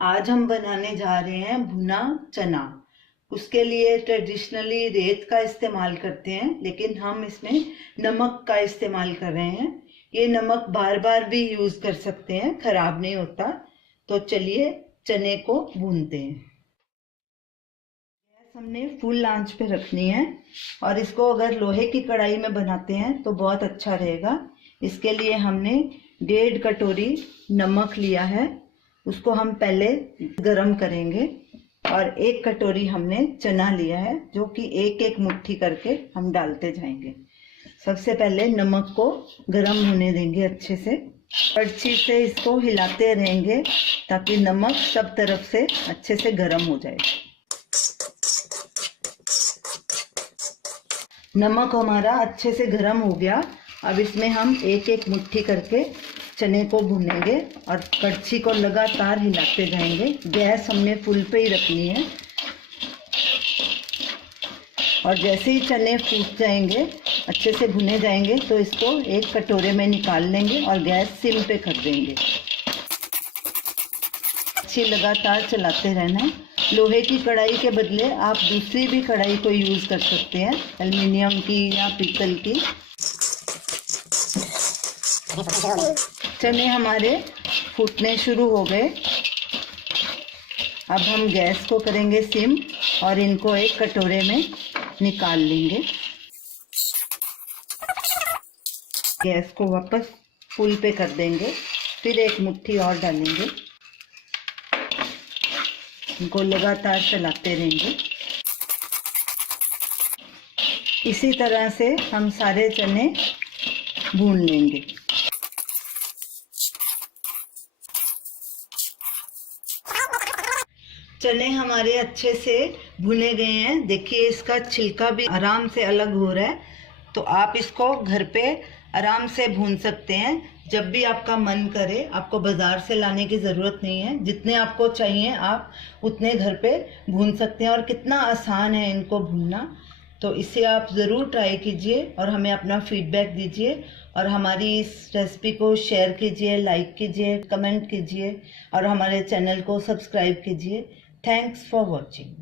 आज हम बनाने जा रहे हैं भुना चना। उसके लिए ट्रेडिशनली रेत का इस्तेमाल करते हैं, लेकिन हम इसमें नमक का इस्तेमाल कर रहे हैं। ये नमक बार बार भी यूज कर सकते हैं, खराब नहीं होता। तो चलिए चने को भूनते हैं। गैस हमने फुल आंच पे रखनी है, और इसको अगर लोहे की कढ़ाई में बनाते हैं तो बहुत अच्छा रहेगा। इसके लिए हमने 1.5 कटोरी नमक लिया है, उसको हम पहले गरम करेंगे। और 1 कटोरी हमने चना लिया है, जो कि एक एक मुट्ठी करके हम डालते जाएंगे। सबसे पहले नमक को गरम होने देंगे अच्छे से। कड़छी से इसको हिलाते रहेंगे ताकि नमक सब तरफ से अच्छे से गरम हो जाए। नमक हमारा अच्छे से गरम हो गया। अब इसमें हम एक एक मुट्ठी करके चने को भूनेंगे और कड़छी को लगातार हिलाते जाएंगे। गैस हमने फुल पे ही रखनी है। और जैसे ही चने फूट जाएंगे, अच्छे से भुने जाएंगे, तो इसको एक कटोरे में निकाल लेंगे और गैस सिम पे कर देंगे। अच्छी लगातार चलाते रहना है। लोहे की कढ़ाई के बदले आप दूसरी भी कढ़ाई को यूज कर सकते हैं, एल्युमिनियम की या पीतल की। चने हमारे फूटने शुरू हो गए। अब हम गैस को करेंगे सिम और इनको एक कटोरे में निकाल लेंगे। गैस को वापस फुल पे कर देंगे, फिर एक मुट्ठी और डालेंगे। इनको लगातार चलाते रहेंगे। इसी तरह से हम सारे चने भून लेंगे। चने हमारे अच्छे से भुने गए हैं। देखिए इसका छिलका भी आराम से अलग हो रहा है। तो आप इसको घर पे आराम से भून सकते हैं जब भी आपका मन करे। आपको बाजार से लाने की ज़रूरत नहीं है। जितने आपको चाहिए आप उतने घर पे भून सकते हैं। और कितना आसान है इनको भूनना। तो इसे आप ज़रूर ट्राई कीजिए और हमें अपना फीडबैक दीजिए। और हमारी इस रेसिपी को शेयर कीजिए, लाइक कीजिए, कमेंट कीजिए और हमारे चैनल को सब्सक्राइब कीजिए। Thanks for watching.